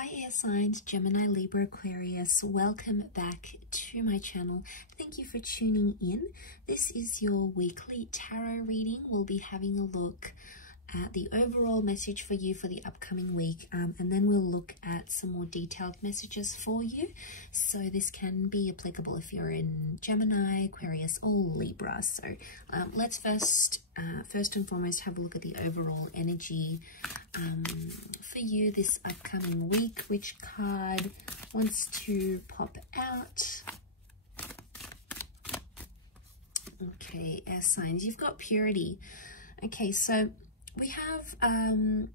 Hi air signs, Gemini, Libra, Aquarius. Welcome back to my channel. Thank you for tuning in. This is your weekly tarot reading. We'll be having a look at the overall message for you for the upcoming week, and then we'll look at some more detailed messages for you. So this can be applicable if you're in Gemini, Aquarius, or Libra. So let's first and foremost have a look at the overall energy for you this upcoming week. Which card wants to pop out? Okay, air signs, you've got purity. Okay, so we have an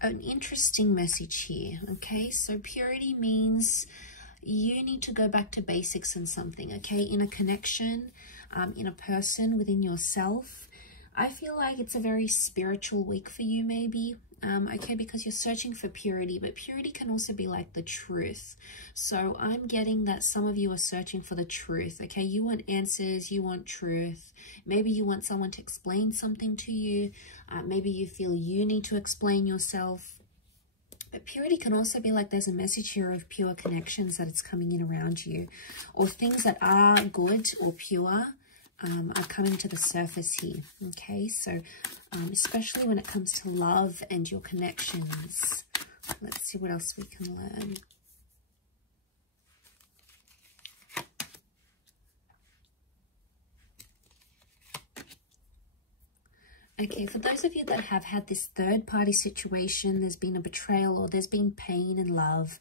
interesting message here. Okay, so purity means you need to go back to basics in something, okay, in a connection, in a person, within yourself. I feel like it's a very spiritual week for you, maybe. Okay, because you're searching for purity, but purity can also be like the truth. So I'm getting that some of you are searching for the truth. Okay, you want answers, you want truth. Maybe you want someone to explain something to you. Maybe you feel you need to explain yourself. But purity can also be like there's a message here of pure connections that it's coming in around you, or things that are good or pure are coming to the surface here. Okay, so especially when it comes to love and your connections. Let's see what else we can learn. Okay, for those of you that have had this third-party situation, there's been a betrayal or there's been pain in love.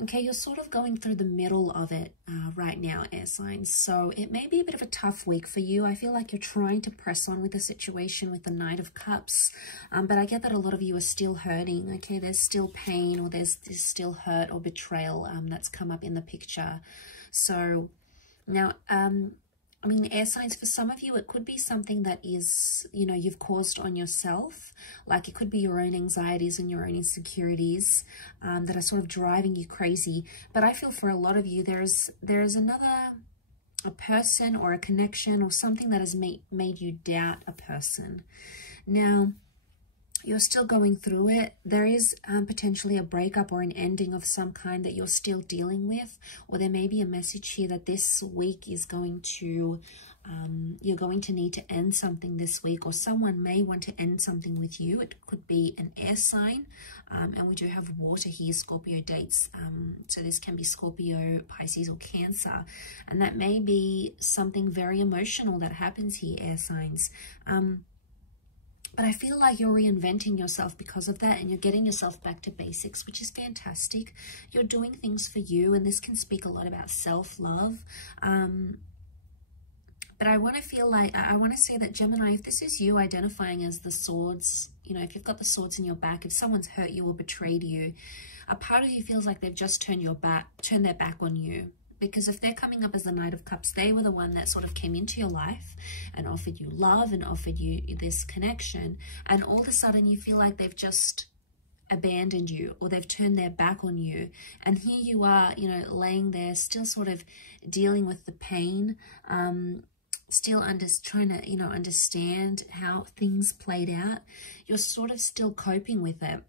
Okay, you're sort of going through the middle of it right now, air signs. So it may be a bit of a tough week for you. I feel like you're trying to press on with the situation with the Knight of Cups. But I get that a lot of you are still hurting. Okay, there's still pain, or there's still hurt or betrayal that's come up in the picture. So now, I mean, air signs, for some of you, it could be something that is, you know, you've caused on yourself. Like it could be your own anxieties and your own insecurities that are sort of driving you crazy. But I feel for a lot of you, there's a person or a connection or something that has made you doubt a person. Now, you're still going through it. There is potentially a breakup or an ending of some kind that you're still dealing with, or there may be a message here that this week is going to, you're going to need to end something this week, or someone may want to end something with you. It could be an air sign, and we do have water here, Scorpio dates, so this can be Scorpio, Pisces, or Cancer, and that may be something very emotional that happens here, air signs. But I feel like you're reinventing yourself because of that, and you're getting yourself back to basics, which is fantastic. You're doing things for you, and this can speak a lot about self-love. But I want to feel like, I want to say that Gemini, if this is you identifying as the swords, you know, if you've got the swords in your back, if someone's hurt you or betrayed you, a part of you feels like they've just turned their back on you. Because if they're coming up as the Knight of Cups, they were the one that sort of came into your life and offered you love and offered you this connection. And all of a sudden you feel like they've just abandoned you, or they've turned their back on you. And here you are, you know, laying there still sort of dealing with the pain, still trying to, you know, understand how things played out. You're sort of still coping with it.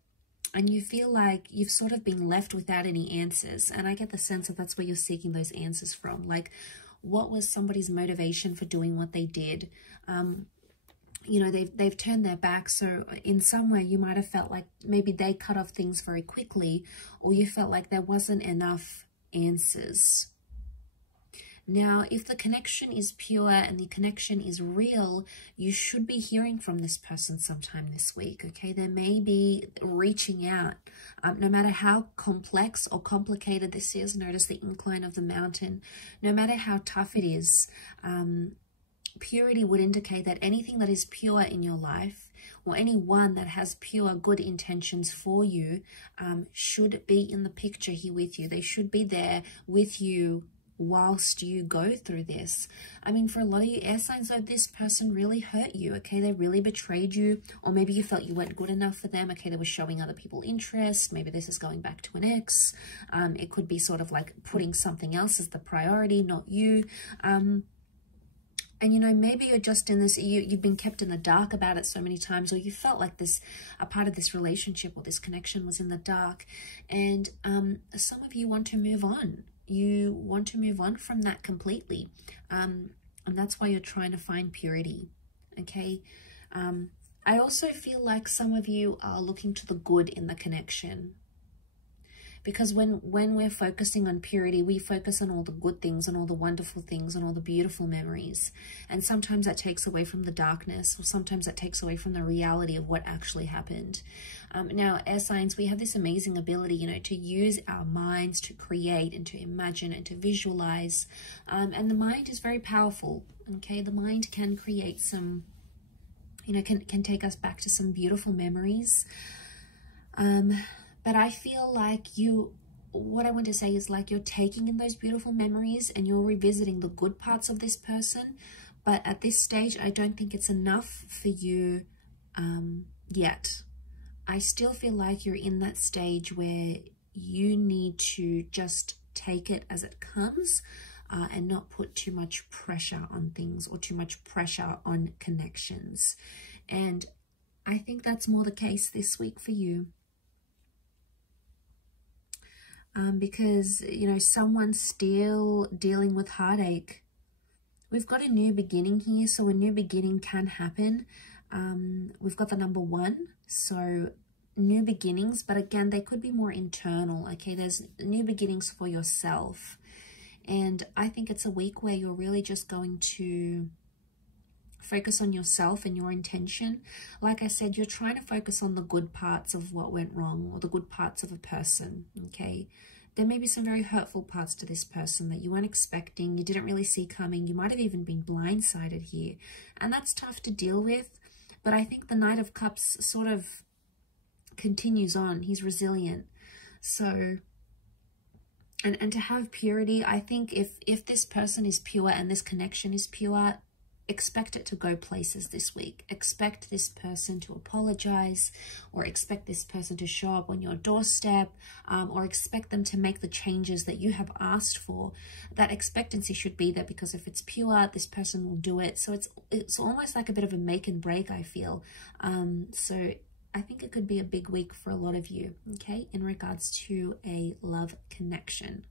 And you feel like you've sort of been left without any answers. And I get the sense that that's where you're seeking those answers from. Like, what was somebody's motivation for doing what they did? You know, they've turned their back. So in some way, you might have felt like maybe they cut off things very quickly, or you felt like there wasn't enough answers. Now, if the connection is pure and the connection is real, you should be hearing from this person sometime this week, okay? They may be reaching out. No matter how complex or complicated this is, notice the incline of the mountain. No matter how tough it is, purity would indicate that anything that is pure in your life, or anyone that has pure good intentions for you, should be in the picture here with you. They should be there with you whilst you go through this. I mean, for a lot of you air signs, though, this person really hurt you, okay? They really betrayed you, or maybe you felt you weren't good enough for them, okay? They were showing other people interest. Maybe this is going back to an ex. It could be sort of like putting something else as the priority, not you. And, you know, maybe you're just in this, you've been kept in the dark about it so many times, or you felt like a part of this relationship or this connection was in the dark. And some of you want to move on. You want to move on from that completely. And that's why you're trying to find purity. Okay. I also feel like some of you are looking to the good in the connection. Because when we're focusing on purity, we focus on all the good things and all the wonderful things and all the beautiful memories. And sometimes that takes away from the darkness, or sometimes that takes away from the reality of what actually happened. Now, air signs, we have this amazing ability, you know, to use our minds to create and to imagine and to visualize. And the mind is very powerful, okay? The mind can create some, you know, can take us back to some beautiful memories. But I feel like what I want to say is like you're taking in those beautiful memories and you're revisiting the good parts of this person. But at this stage, I don't think it's enough for you yet. I still feel like you're in that stage where you need to just take it as it comes and not put too much pressure on things or too much pressure on connections. And I think that's more the case this week for you. Because, you know, someone's still dealing with heartache. We've got a new beginning here, so a new beginning can happen. We've got the number 1, so new beginnings, but again, they could be more internal, okay? There's new beginnings for yourself. And I think it's a week where you're really just going to focus on yourself and your intention. Like I said, you're trying to focus on the good parts of what went wrong or the good parts of a person, okay? There may be some very hurtful parts to this person that you weren't expecting, you didn't really see coming. You might have even been blindsided here. And that's tough to deal with. But I think the Knight of Cups sort of continues on. He's resilient. So, and to have purity, I think if this person is pure and this connection is pure, expect it to go places this week. Expect this person to apologize, or expect this person to show up on your doorstep, or expect them to make the changes that you have asked for. That expectancy should be there, because if it's pure, this person will do it. So it's almost like a bit of a make and break, I feel. So I think it could be a big week for a lot of you, okay, in regards to a love connection.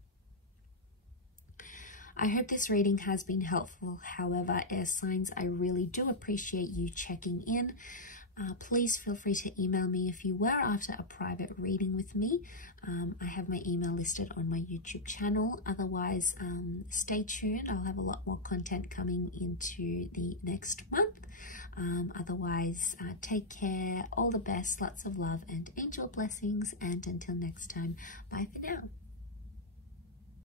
I hope this reading has been helpful. However, air signs, I really do appreciate you checking in. Please feel free to email me if you were after a private reading with me. I have my email listed on my YouTube channel. Otherwise, stay tuned. I'll have a lot more content coming into the next month. Otherwise, take care. All the best. Lots of love and angel blessings. And until next time, bye for now.